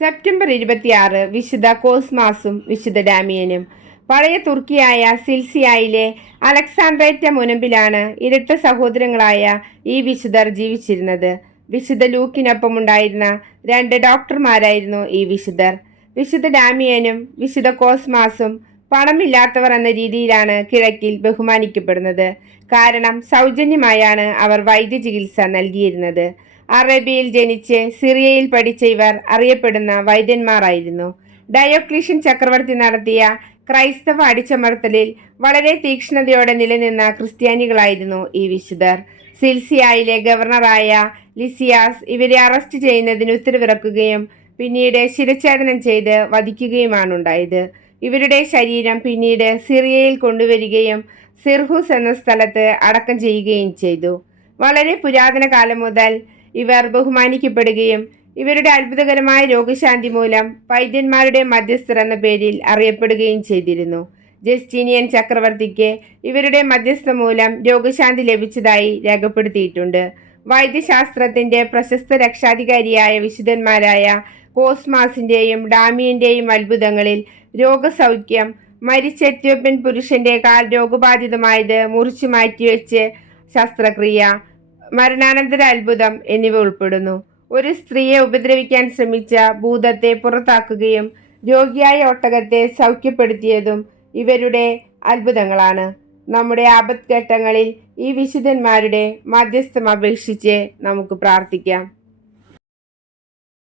September ഇരുപത്തിയാറ് വിശുദ്ധ കോസ്മാസും വിശുദ്ധ ഡാമിയനും. പഴയ തുർക്കിയായ സിൽസിയായിലെ അലക്സാണ്ട്രേറ്റ മുനമ്പിലാണ് ഇരട്ട സഹോദരങ്ങളായ ഈ വിശുദ്ധർ ജീവിച്ചിരുന്നത്. വിശുദ്ധ ലൂക്കിനൊപ്പം ഉണ്ടായിരുന്ന രണ്ട് ഡോക്ടർമാരായിരുന്നു ഈ വിശുദ്ധർ. വിശുദ്ധ ഡാമിയനും വിശുദ്ധ കോസ്മാസും പണമില്ലാത്തവർ എന്ന രീതിയിലാണ് കിഴക്കിൽ ബഹുമാനിക്കപ്പെടുന്നത്. കാരണം സൗജന്യമായാണ് അവർ വൈദ്യചികിത്സ നൽകിയിരുന്നത്. അറേബ്യയിൽ ജനിച്ച് സിറിയയിൽ പഠിച്ച ഇവർ അറിയപ്പെടുന്ന വൈദ്യന്മാരായിരുന്നു. ഡയോക്ലീഷ്യൻ ചക്രവർത്തി നടത്തിയ ക്രൈസ്തവ അടിച്ചമർത്തലിൽ വളരെ തീക്ഷ്ണതയോടെ നിലനിന്ന ക്രിസ്ത്യാനികളായിരുന്നു ഈ വിശുദ്ധർ. സിൽസിയായിലെ ഗവർണറായ ലിസിയാസ് ഇവരെ അറസ്റ്റ് ചെയ്യുന്നതിന് ഉത്തരവിറക്കുകയും പിന്നീട് ശിരച്ഛേദനം ചെയ്ത് വധിക്കുകയുമാണ് ഉണ്ടായത് ഇവരുടെ ശരീരം പിന്നീട് സിറിയയിൽ കൊണ്ടുവരികയും സിർഹൂസ് എന്ന സ്ഥലത്ത് അടക്കം ചെയ്യുകയും ചെയ്തു. വളരെ പുരാതന കാലം മുതൽ ഇവർ ബഹുമാനിക്കപ്പെടുകയും ഇവരുടെ അത്ഭുതകരമായ രോഗശാന്തി മൂലം വൈദ്യന്മാരുടെ മധ്യസ്ഥർ എന്ന പേരിൽ അറിയപ്പെടുകയും ചെയ്തിരുന്നു. ജസ്റ്റീനിയൻ ചക്രവർത്തിക്ക് ഇവരുടെ മധ്യസ്ഥ മൂലം രോഗശാന്തി ലഭിച്ചതായി രേഖപ്പെടുത്തിയിട്ടുണ്ട്. വൈദ്യശാസ്ത്രത്തിന്റെ പ്രശസ്ത രക്ഷാധികാരിയായ വിശുദ്ധന്മാരായ കോസ്മാസിന്റെയും ഡാമിയന്റെയും അത്ഭുതങ്ങളിൽ രോഗസൗഖ്യം മരിച്ച എത്യോപ്യൻ പുരുഷന്റെ കാൽ രോഗബാധിതമായത് മുറിച്ചു മാറ്റിവെച്ച് ശസ്ത്രക്രിയ മരണാനന്തര അത്ഭുതം എന്നിവ ഉൾപ്പെടുന്നു. ഒരു സ്ത്രീയെ ഉപദ്രവിക്കാൻ ശ്രമിച്ച ഭൂതത്തെ പുറത്താക്കുകയും രോഗിയായ ഒട്ടകത്തെ സൗഖ്യപ്പെടുത്തിയതും ഇവരുടെ അത്ഭുതങ്ങളാണ്. നമ്മുടെ ആപത്ഘട്ടങ്ങളിൽ ഈ വിശുദ്ധന്മാരുടെ മധ്യസ്ഥം അപേക്ഷിച്ച് നമുക്ക് പ്രാർത്ഥിക്കാം.